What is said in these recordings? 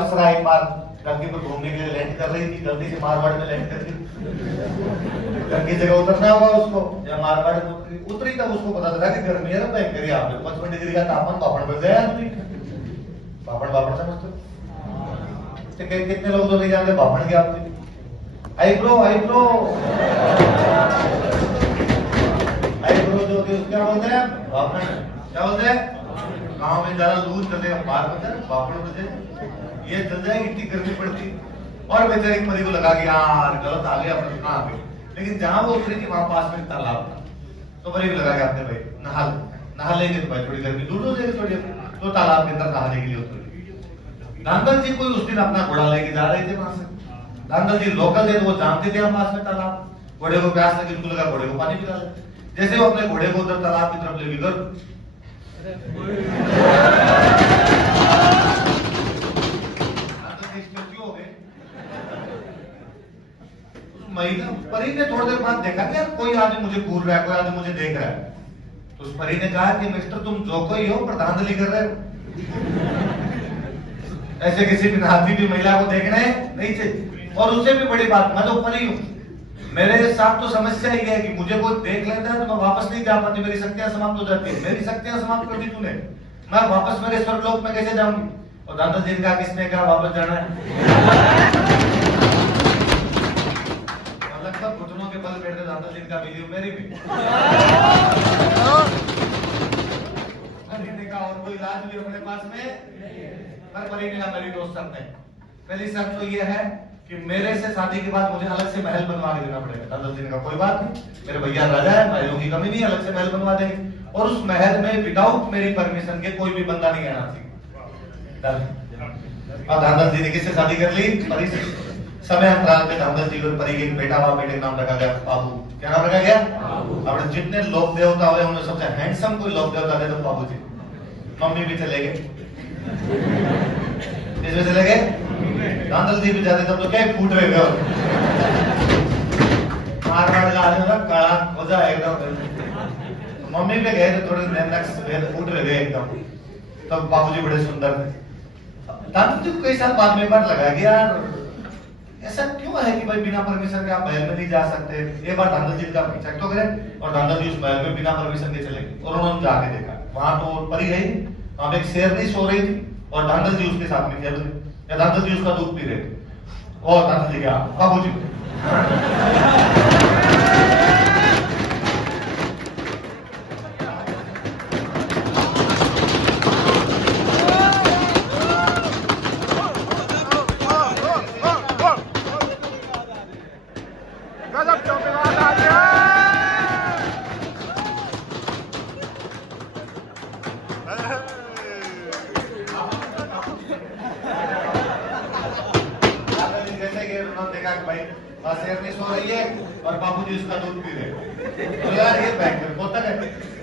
एक बार गंगे पर घूमने के लिए लैंड कर रही थी, गलती से मारवाड़ में लैंड कर दी। गंगे जगह उतरना होगा उसको, जब मारवाड़ में उतरी तब उसको पता चला कि गर्मी है ना, पैक करिए आप 55 डिग्री का तापमान पापड़ बढ़ गया आदमी। पापड़ समझते हो? कितने लोग तो नहीं जानते पापड़ क्या होती है? आईब्रो जो क्या बोलते हैं पापड़, क्या बोलते हैं? गाँव में ज्यादा लूज चलते हैं, बाहर होता है पापड़ बजे ये जल जाएगी, इतनी गर्मी पड़ती। और बेचारी परी को लगा कि यार गलत आ गया अपने कहाँ पे, लेकिन जहां वो उतरी थी वहां पास में तालाब था, तो परी को लगा कि आपने भाई नहा लेंगे तो भाई थोड़ी गर्मी दूर हो जाएगी थोड़ी, तो तालाब के अंदर नहाने के लिए उतरी। धांधल जी कोई उस दिन अपना घोड़ा लेके जा रहे थे वहां से। धांधल जी लोकल थे तो वो जानते थे पास में तालाब, घोड़े को प्यास लगी, उनको लगा घोड़े को पानी पिला ले। जैसे वो अपने घोड़े को उधर तालाब की तरफ ले गए, महिला परी ने थोड़ी देर बाद देखा कि यार कोई आदमी मुझे घूर रहा है, कोई आदमी मुझे देख रहा है। तो उस परी ने कहा कि मिस्टर तुम जो कोई हो पर धांधली कर रहे हो। ऐसे किसी भी नाती भी महिला को देखना है नहीं चाहिए। और उससे भी बड़ी बात, मैं तो परी हूँ, मेरे साथ तो समस्या ही है कि मुझे कोई देख लेता है तो मैं वापस नहीं जा पाती, मेरी शक्तियां समाप्त हो जाती है। मेरी शक्तियां समाप्त कर दी तूने, मैं वापस मेरे स्वर्गलोक में कैसे जाऊंगी? और धांधल जी का किसने कहा वापस जाना है? लगभग घुटनों के बल बैठते धांधल जी का वीडियो मेरी भी। का और कोई इलाज भी अपने पास में पर परी ने मेरी दोस्त शर्त है। पहली शर्त तो ये है कि मेरे से शादी के बाद मुझे अलग से महल बनवा के देना पड़ेगा। धांधल जी ने कहा कोई बात नहीं, मेरे भैया राजा है, महलों की कमी नहीं, अलग से महल बनवा देंगे। और उस महल में विदाउट मेरी परमिशन के कोई भी बंदा नहीं आना चाहिए। और धांधल जी ने किससे शादी कर ली? परी से। समय अंतराल में धांधल जी और परी के एक बेटा हुआ, बेटे का नाम रखा गया बाबू। क्या नाम रखा गया? अब जितने लोक देवता हुए उनमें सबसे हैंडसम कोई लोक देवता थे तो बाबू जी। मम्मी भी चले गए, इसमें चले गए, धांधल जी भी जाते तब तो क्या फूट रहे थे, मारवाड़ का आदमी था काला खोजा एकदम। मम्मी पे गए थे थोड़े नक्स फूट रहे थे एकदम, तब बाबूजी बड़े सुंदर थे। धांधल जी को कई साल बाद में बात लगा कि यार ऐसा क्यों है कि भाई बिना परमिशन के आप महल में नहीं जा सकते। ये बात धांधल जी का चेक तो करें, और धांधल जी उस महल में बिना परमिशन के चले गए। और उन्होंने जाके देखा वहां तो परी है, वहां एक शेरनी सो रही थी और धांधल जी उसके साथ में खेल रहे, धांधल जी उसका दूध पी रहे थे। और धांधल जी क्या बाबूजी देखा कि भाई शेरनी सो रही है और बाबूजी उसका दूध पी रहे। तो यार ये बैंकर होता है,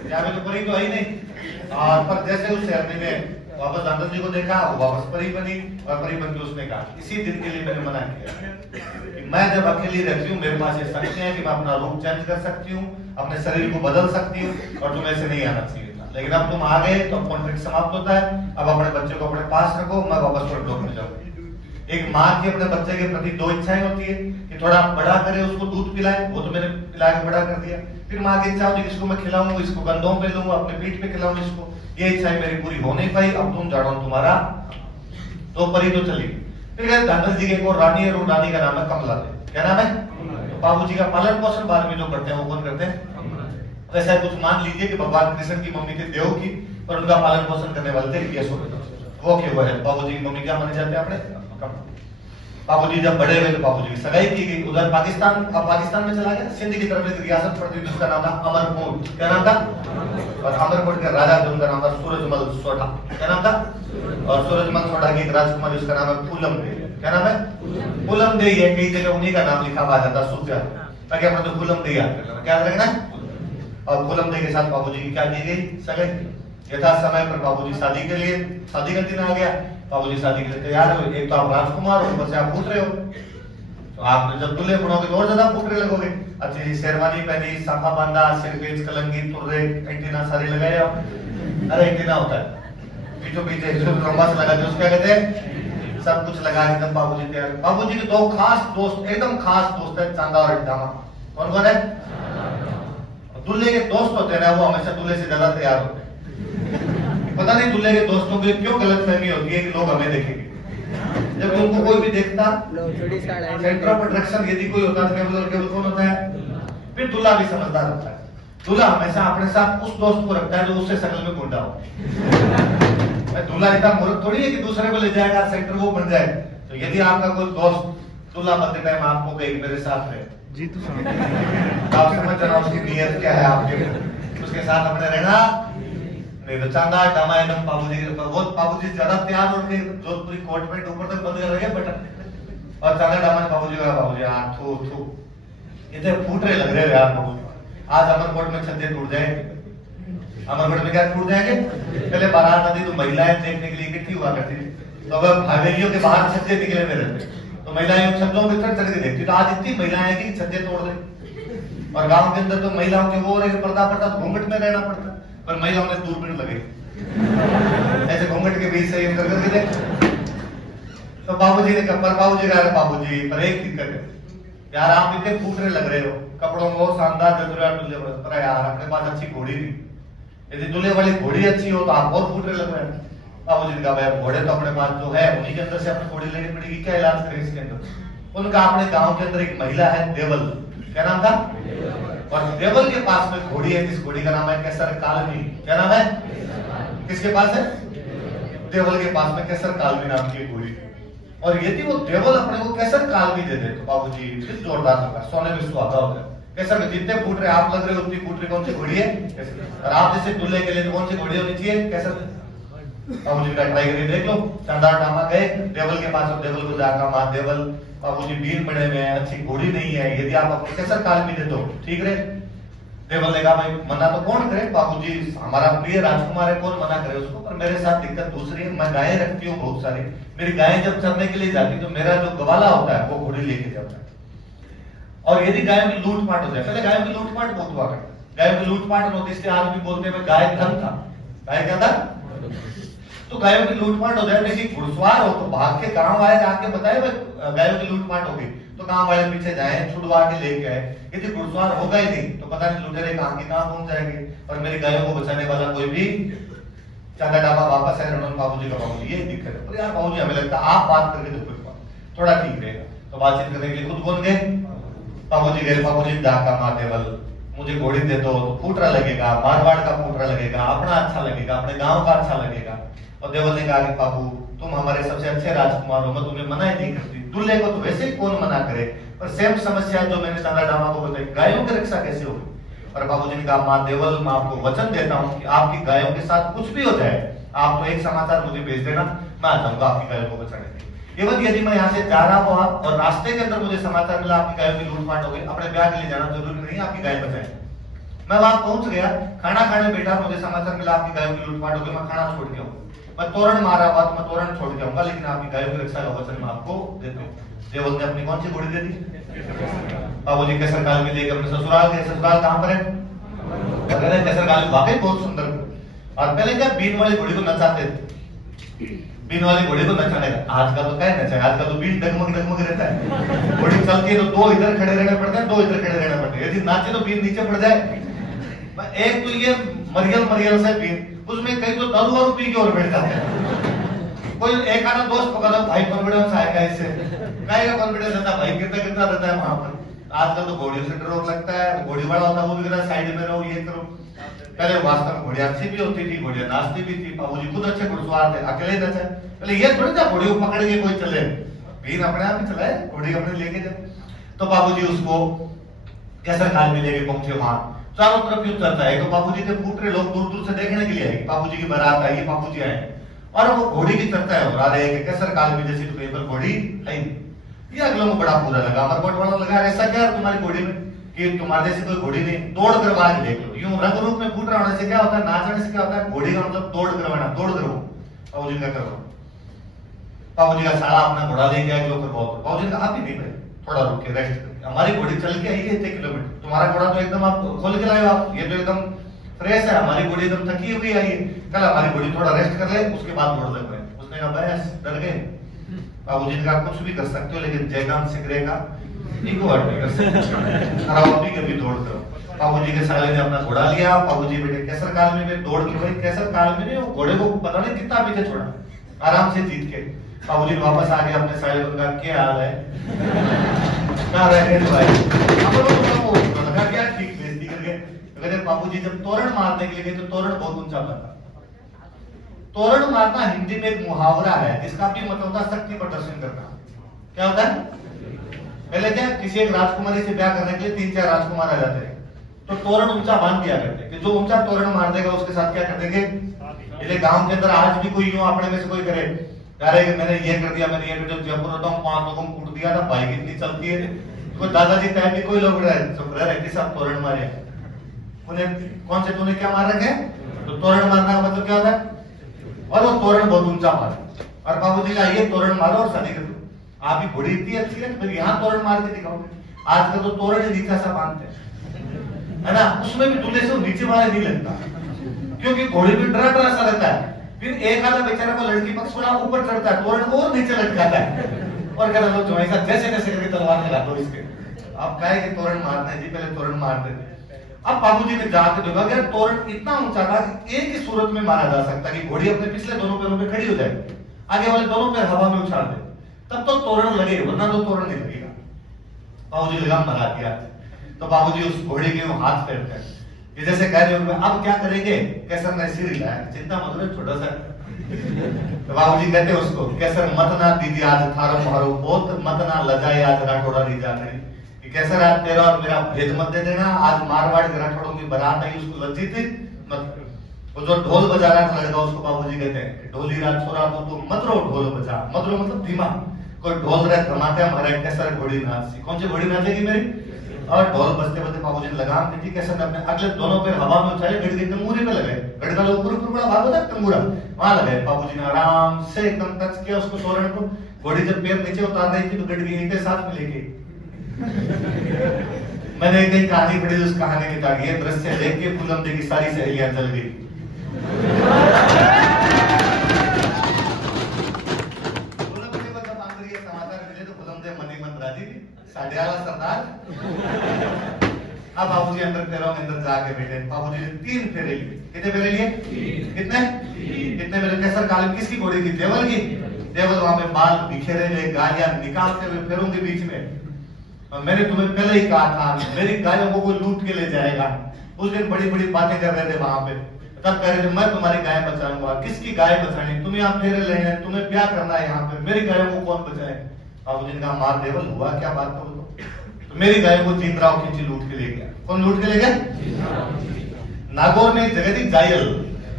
यहाँ पे तो परी तो है ही नहीं। और पर जैसे उस शेरनी ने वापस धांधल जी को देखा, वो वापस परी बनी, और परी बन के उसने कहा इसी दिन के लिए मैंने मना किया कि मैं जब अकेली रहती हूँ मेरे पास ये शक्ति है कि मैं अपना रूप चेंज कर सकती हूँ, अपने शरीर को बदल सकती हूँ, और तुम्हें ऐसे नहीं आना चाहिए था। लेकिन अब तुम आ गए तो कॉन्फ्लिक्ट समाप्त होता है। अब अपने बच्चे को अपने पास रखो, मैं वापस स्वर्गलोक में जाऊँ। एक माँ की अपने बच्चे के प्रति दो इच्छाएं होती है कि थोड़ा बड़ा करे, उसको दूध पिलाए, वो तो मैंने पिला के बड़ा कर दिया। फिर माँ की इच्छा होती है इसको मैं खिलाऊं, इसको कंधों पे लूं, अपने पीठ पे खिलाऊं इसको। ये इच्छाएं मेरी पूरी हो नहीं पाई, अब तुम जानो तुम्हारा। तो परी तो चली। फिर धांधल जी की एक और रानी है, और रानी का नाम है कमला देवी। क्या नाम है? तो बाबूजी का पालन पोषण बाद में जो करते हैं वो कौन करते हैं? वैसा कुछ मान लीजिए कि भगवान कृष्ण की मम्मी थे देवकी, पर उनका पालन पोषण करने वाले थे यशोदा। वो क्यों है? बाबूजी की मम्मी क्या माने जाते हैं अपने? बाबूजी जब बड़े हुए तो बाबूजी की सगाई की गई, उधर पाकिस्तान, अब पाकिस्तान में चला गया। सिंध की तरफ एक रियासत पड़ती थी जिसका नाम था अमरकोट। क्या नाम था? और अमरकोट के राजा थे उनका नाम था सूरजमल सोढ़ा। क्या नाम था? और सूरजमल सोढ़ा की एक राजकुमारी उसका नाम है फूलम दे। क्या नाम है? फूलम दे। है कई जगह उन्हीं का नाम लिखा हुआ जाता सूत्या, ताकि अपने तो फूलम दे याद रखना। क्या याद रखना? और फूलम दे के साथ बाबूजी की क्या की गई? सगाई। यथा समय पर बाबूजी शादी के लिए, शादी का दिन आ गया, बाबूजी शादी के लिए तैयार हो। एक तो आप राजकुमार हो, ऊपर से आप फूट रहे हो, तो आप जब दूल्हे बनोगे तो और ज्यादा फूटने लगोगे। अच्छी शेरवानी पहनी, साफा बांधा, सिर पे कलंगी, तुर्रे, एंटीना सारे लगाए आप। अरे एंटीना होता है पीछे पीछे लंबा सा लगा, उसको क्या कहते हैं? सब कुछ लगा एकदम बाबूजी तैयार। बाबूजी के दो खास दोस्त, एकदम खास दोस्त है, चांदा और डामा। कौन कौन है? दूल्हे के दोस्त होते हैं ना, वो हमेशा दूल्हे से ज्यादा तैयार होते हैं। पता नहीं दूल्हे के दोस्तों की क्यों गलतफहमी होती है कि लोग हमें देखेंगे, जब उनको कोई भी देखता। सेंटर ऑफ अट्रैक्शन यदि कोई होता है तो केवल कौन होता है? फिर दूल्हा भी समझदार होता है। दूल्हा हमेशा अपने साथ उस दोस्त को रखता है जो उससे शक्ल में गुंडा हो। दूल्हा इतना मूर्ख थोड़ी है कि दूसरे को ले जाएगा, सेंटर वो बन जाए। तो यदि आपका कोई दोस्त दूल्हा बनते टाइम आपको कहे मेरे साथ रहे जी, तो आप समझ जाना उसकी नीयत क्या है आपके, उसके साथ अपने रहना नहीं। तो चांदा डामा एकदम बाबूजी के ऊपर, बहुत बाबूजी ज्यादा तैयार होकर जोधपुरी कोट में ऊपर तक बंद कर रहे बटन। और चांदा डामा ने बाबूजी कहा, बाबूजी यार थू थू इतने फूट रहे लग रहे हो यार बाबूजी, आज अमरकोट में छज्जे टूट जाएंगे। अमरकोट में क्या टूट जाएंगे? पहले बारात आती तो महिलाएं देखने के लिए इकट्ठी हुआ करती थी, तो अगर हवेलियों के बाहर छज्जे निकले हुए रहते तो महिलाएं छज्जों में चढ़ चढ़ के देखती। तो आज इतनी महिलाएं हैं कि छज्जे तोड़ दे। और गांव के अंदर तो महिलाओं के वो रहे पर्दा पड़ता तो घूंघट में रहना पड़ता, पर महिलाओं ने दूरबीन लगे ऐसे घूंघट के बीच से इधर करके देख। तो बाबूजी ने कहा, पर बाबूजी कहा, बाबूजी पर एक दिक्कत है यार, आप इतने फूटरे लग रहे हो, कपड़ों को शानदार दूल्हे, पर यार अपने पास अच्छी घोड़ी नहीं, यदि दूल्हे वाली घोड़ी अच्छी हो तो आप बहुत फूटरे लग रहे हैं। बाबूजी ने कहा, भाई घोड़े तो अपने पास जो है उन्हीं के अंदर से अपनी घोड़ी लेनी पड़ेगी, क्या इलाज करें इसके अंदर? उनका अपने गांव के अंदर एक महिला है देवल, क्या नाम था? और देवल के पास में घोड़ी है, जिस घोड़ी का नाम है केसर कालमी। क्या नाम है? किसके पास है? देवल के पास में केसर कालमी नाम की घोड़ी। और यदि वो देवल अपने को केसर कालमी दे दे तो बाबूजी फिर जोरदार लगा, सोने में सुहागा हो गया। केसर में जितने फूट रहे आप लग रहे हो उतनी फूट रही कौन सी घोड़ी है? और आप जैसे दूल्हे के लिए कौन सी घोड़ी होनी चाहिए? केसर। बाबूजी का ट्राई करके देख लो। चांदार डामा गए देवल के पास, और देवल को जाकर मां देवल बाबूजी बीन पड़े में अच्छी घोड़ी नहीं है, यदि आप अपने केसर कालमी दे दो ठीक रहे। देवल ने कहा, भाई मना तो कौन करे, बाबूजी हमारा प्रिय राजकुमार है, कौन मना करे उसको, पर मेरे साथ दिक्कत दूसरी है, मैं गायें रखती हूँ बहुत सारी, मेरी गायें जब चरने के लिए जाती तो मेरा जो गवाला होता है वो घोड़ी लेके जाता है। और यदि गायों की लूटपाट हो जाए, पहले गायों की लूटपाट बहुत हुआ करती, गायों की लूटपाट होती, इसलिए आज भी बोलते हैं गाय धन था। गाय क्या था? तो गायों की लूटपाट हो जाए, किसी घुड़सवार हो तो भाग के गांव आए, जाके बताए गायों की लूटपाट हो गई, तो गांव वाले पीछे जाए छुड़वा के लेके आए। यदि घुड़सवार होगा ही नहीं तो पता नहीं लुटेरे कहां के कहां पहुंच जाएंगे, और मेरी गायों को बचाने वाला कोई भी। चांदा डाबा वापस आए, रमन बाबूजी का, बाबूजी ये दिक्कत है, पर यार बाबूजी हमें लगता है आप बात करके देखो थोड़ा ठीक रहेगा। तो बातचीत करने के लिए खुद कौन गए? बाबूजी गए। बाबूजी डाका माँ देवल मुझे घोड़ी दे दो, तो फूटरा लगेगा, मारवाड़ का फूटरा लगेगा, अपना अच्छा लगेगा, अपने गांव का अच्छा लगेगा। और देवल ने कहा कि बाबू तुम हमारे सबसे अच्छे राजकुमार हो, मैं तुम्हें मना ही नहीं करती, दूल्हे को तो वैसे ही कौन मना करे, पर सेम समस्या जो मैंने चांदा डामा को बताई, गायों की रक्षा कैसे होगी? और बाबूजी ने कहा, माँ देवल मैं आपको वचन देता हूँ कि आपकी गायों के साथ कुछ भी हो जाए, आप तो एक समाचार मुझे भेज देना, मैं आ जाऊंगा आपकी गायों को बचाने के लिए। एवं यदि मैं यहाँ से जा रहा हूँ और रास्ते के अंदर मुझे समाचार मिला आपकी गायों की लूटपाट हो गई, अपने ब्याह के लिए जाना जरूरी नहीं, आपकी गाय बचाए। मैं वहां पहुंच गया, खाना खाने बैठा, मुझे समाचार मिला आपकी गायों की लूटपाट हो गई, मैं खाना छोड़ के आऊँ, मैं तोरण मारा हुआ तो मैं तोरण छोड़ के आऊंगा, लेकिन आपकी गायों की रक्षा का वचन मैं आपको देता हूँ। देवल ने अपनी कौन सी घोड़ी दे दी? बाबूजी केसर काल में लेकर अपने ससुराल गए। ससुराल कहां पर है? केसर काल वाकई बहुत सुंदर। और पहले क्या बीन वाली घोड़ी को नचाते थे, बीन वाली घोड़ी को नचाने का। आजकल तो क्या नचाए, आजकल तो बीन डगमग डगमग रहता है, घोड़ी चलती है तो दो इधर खड़े रहने पड़ते हैं, दो इधर खड़े रहने पड़ते हैं, यदि नाचे तो बीन नीचे पड़ जाए। एक तो ये मरियल से बीन, उसमें कई तो दारू वारू पी के और बैठ जाते हैं। कोई एक आना दोस्त पकड़ा, भाई कॉन्फिडेंस आएगा इससे, क्या कॉन्फिडेंस रहता है भाई, गिरता गिरता रहता है वहां पर। आजकल तो घोड़ियों से डर लगता है, घोड़ी वाला होता है वो भी कह साइड में रहो, ये करो। पहले वास्तव में घोड़ियां अच्छी भी होती थी, घोड़ियां नाचती भी थी, बाबूजी खुद अच्छे घुड़सवार थे, अकेले नचे। पहले ये थोड़ी था घोड़ी को पकड़ के कोई चले, बीन अपने आप ही चलाए, घोड़ी अपने लेके जाए। तो बाबूजी उसको केसर काल में लेके पहुंचे। वहां चारों तरफ युद्ध चलता है, तो बाबूजी के फूटरे लोग दूर दूर से देखने के लिए आए, बाबूजी की बारात आई, बाबूजी आए, और वो घोड़ी की चर्चा है, आ रहे केसर काल में जैसी तो कहीं पर घोड़ी है। ये अगलों को बड़ा पूरा लगा, अमरकोट वालों लगा, ऐसा क्या है तुम्हारी घोड़ी में कि तुम्हारे जैसी कोई घोड़ी नहीं, दौड़ करवा के देख लो। यूं रंग रूप में फूट रहा होने से क्या होता है, नाचने से क्या होता है, घोड़ी का मतलब दौड़ करवाना, दौड़ करो। बाबूजी का करो, बाबूजी का साला अपना घोड़ा लेके आए लोग करवाओ, बाबूजी का आप ही नहीं भाई, थोड़ा रुक के रेस्ट करके, हमारी घोड़ी चल के आई है 1 किलोमीटर, तुम्हारा घोड़ा तो एकदम आप खोल के लाए हो, आप ये तो एकदम फ्रेश है, हमारी घोड़ी एकदम थकी हुई आई है, कल हमारी घोड़ी थोड़ा रेस्ट कर ले, उसके बाद दौड़ लग रहे। उसने कहा बस डर गए, बाबूजी का कुछ भी कर सकते हो, लेकिन जयकांत सिकरे का इको हट नहीं कर सकते। खराबी कभी दौड़ करो। बाबूजी के साले ने अपना घोड़ा लिया, बाबूजी बेटे केसर काल में भी दौड़ के, भाई केसर काल में नहीं, वो घोड़े को पता नहीं कितना पीछे छोड़ा, आराम से जीत के बाबूजी वापस आ गए अपने साले को कहा क्या हाल है, कहाँ रह गए भाई, वो लगा क्या ठीक बेइज्जती करके। कहते बाबूजी जब तोरण मारने के लिए गए तो तोरण बहुत ऊंचा बना। तोरण मारना हिंदी में एक मुहावरा है जिसका भी मतलब होता है शक्ति प्रदर्शन करना। क्या होता है? पहले क्या, किसी एक राजकुमारी से ब्याह करने के लिए 3-4 राजकुमार आ जाते हैं, तो तोरण ऊंचा बांध दिया करते कि जो ऊंचा तोरण मार देगा उसके साथ क्या कर देंगे। इसलिए गांव के अंदर आज भी कोई यूं अपने में से कोई करे, अरे मैंने ये कर दिया, मैंने ये कर दिया, जयपुर होता हूँ 5 लोगों को कूट दिया था, बाइक इतनी चलती है, कोई दादाजी टाइम भी कोई लोग रहे कि सब तोरण मारे, उन्हें कौन से तूने क्या मार रखे, तो तोरण मारने का मतलब क्या होता है, और वो तोरण बहुत ऊंचा मारे, और बाबूजी का ये तोरण मारो और शादी कर दो। आप ही घोड़ी इतनी अच्छी है, फिर यहाँ तोरण मार के दिखाओगे। आजकल तो तोरण ही नीचा सा बांधते है ना, उसमें भी दूल्हे से नीचे वाले नहीं लगता, क्योंकि घोड़ी भी डरा डरा सा रहता है। फिर एक आधा बेचारा को लड़की पक्ष वाला ऊपर चढ़ता है, तोरण को और नीचे लटकाता है, और कहता है जो ऐसा जैसे तैसे करके तलवार लगा दो इसके। आप कहे कि तोरण मारना है जी, पहले तोरण मारते थे। अब बाबूजी ने जाके देखा कि तोरण इतना ऊंचा था कि एक ही सूरत में मारा जा सकता कि घोड़ी अपने पिछले दोनों पैरों पे खड़ी हो जाए, आगे वाले दोनों पैर हवा में उछाल दे, तब तो तोरण लगे, वरना तो तोरण नहीं लगेगा। बाबूजी लगाम बना दिया, तो बाबूजी उस घोड़ी के हाथ फेरते हैं, ये जैसे कह रहे हो अब क्या करेंगे, केसर ने सिर हिलाया, चिंता मत करो छोटा सा। तो बाबूजी कहते हैं उसको, केसर मत ना दीजिए आज थारो मारो बहुत, मत ना लजाए आज राठौड़ा दी जाते हैं, कैसा आज तेरा और मेरा भेद मत दे देना, आज मारवाड़ के राठौड़ों की बारात आई उसको लज्जित मत। वो जो ढोल बजा रहा था लड़का, उसको बाबूजी कहते हैं ढोली रात छोरा तो मत रो ढोल बजा, मत रो मतलब धीमा, कोई ढोल रहे धमाते हमारे कैसर घोड़ी नाच सी, कौन सी घोड़ी नाचेगी मेरी, और ढोल बजते बजते बाबूजी ने लगाम दी, कैसर ने अपने अगले दोनों पैर हवा में उछाले, गड़ के तंबूरे पे लगाए, गड़ का लोग पूरा बड़ा भाग होता है तंबूरा, वहां लगाए। बाबूजी ने आराम से एकदम टच किया उसको तोरण को, घोड़ी जब पैर नीचे उतार रही थी तो गड़ की ईंटें साथ में लेके मैंने एक कहानी पढ़ी, उस कहानी में था ये दृश्य देख के फूलम दे की सारी सहेलियां जल गई। समाचार मिले तो फूलम दे मनी मन राजी थी, साढ़े सरदार। अब बाबूजी अंदर पैरों के अंदर जाके बैठे, बाबूजी ने 3 फेरे लिए। कितने फेरे लिए? कितने कितने मेरे केसर काल में किसकी घोड़ी थी? देवल की। देवल वहां पे बाल बिखेरे ले, गालियां निकालते हुए फेरों के बीच में, मैंने तुम्हें पहले ही कहा था मेरी गायों को कोई लूट के ले जाएगा। उस दिन बड़ी बड़ी बातें कर रहे थे वहां पे, तब कह रहे थे मैं तुम्हारी गाय बचाऊंगा। किसकी गाय बचानी? तुम्हें यहाँ फेरे लेने, तुम्हें ब्याह करना है यहाँ पे, मेरी गायों को कौन बचाए? बाबूजी ने कहा मार देवल हुआ क्या बात करो तो मेरी गायों को जींदराव खींची लूट के ले गया। कौन लूट के ले गया? नागौर में एक जगह थी जायल।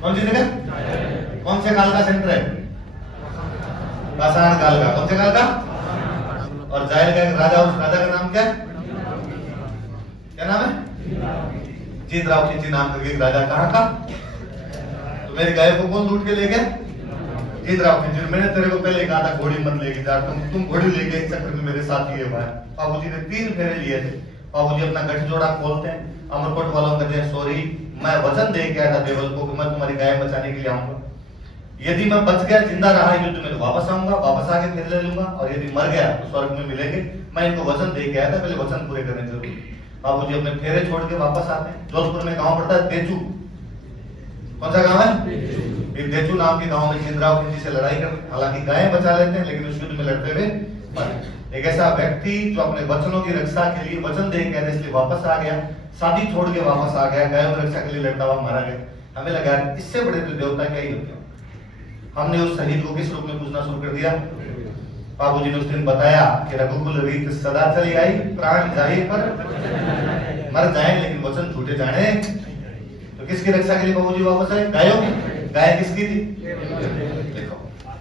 कौन सी जगह? कौन से काल का सेंटर है? पाषाण काल का। कौन से काल का? और जायल का एक राजा, उस राजा का नाम क्या है? क्या नाम है? जीतराव खिंची नाम करके एक राजा। कहाँ का? तो मेरी गाय को कौन लूट के ले गया? जीतराव खिंची। मैंने तेरे को पहले कहा था घोड़ी मत लेके जा, तुम घोड़ी ले गए, इस चक्कर में मेरे साथ ये हुआ है। बाबूजी ने 3 फेरे लिए थे। बाबूजी अपना गठजोड़ा खोलते हैं, अमरकोट वालों को कहते हैं सॉरी, मैं वचन दे के आया था देवल को कि मैं तुम्हारी गाय बचाने के लिए आऊंगा। यदि मैं बच गया, जिंदा रहा युद्ध में तो वापस आऊंगा, वापस आके फिर ले लूंगा, और यदि मर गया तो स्वर्ग में मिलेंगे। मैं इनको वचन दे के आया था, पहले वचन पूरे करने जरूरी। बाबूजी अपने फेरे छोड़ के वापस आते हैं। जोधपुर में गांव पड़ता है देचू। कौन सा गांव है? एक देचू नाम के गांव में जीतराव खिंची से लड़ाई कर, हालांकि गायें बचा लेते हैं लेकिन उस युद्ध में लड़ते हुए मरे। एक ऐसा व्यक्ति जो अपने वचनों की रक्षा के लिए वचन दे के इसलिए वापस आ गया, शादी छोड़ के वापस आ गया, गायों की रक्षा के लिए लड़ता हुआ मारा गया। हमें लगा इससे बड़े तो देवता क्या ही होते हैं। हमने उस शहीद को किस रूप में पूछना शुरू कर दिया। बाबूजी ने उस दिन बताया कि रघुकुल रीत सदा चली आई, प्राण जाए पर मर जाए लेकिन वचन झूठे जाने। तो किसकी रक्षा के लिए बाबूजी वापस आए? गायों की। गाय किसकी थी?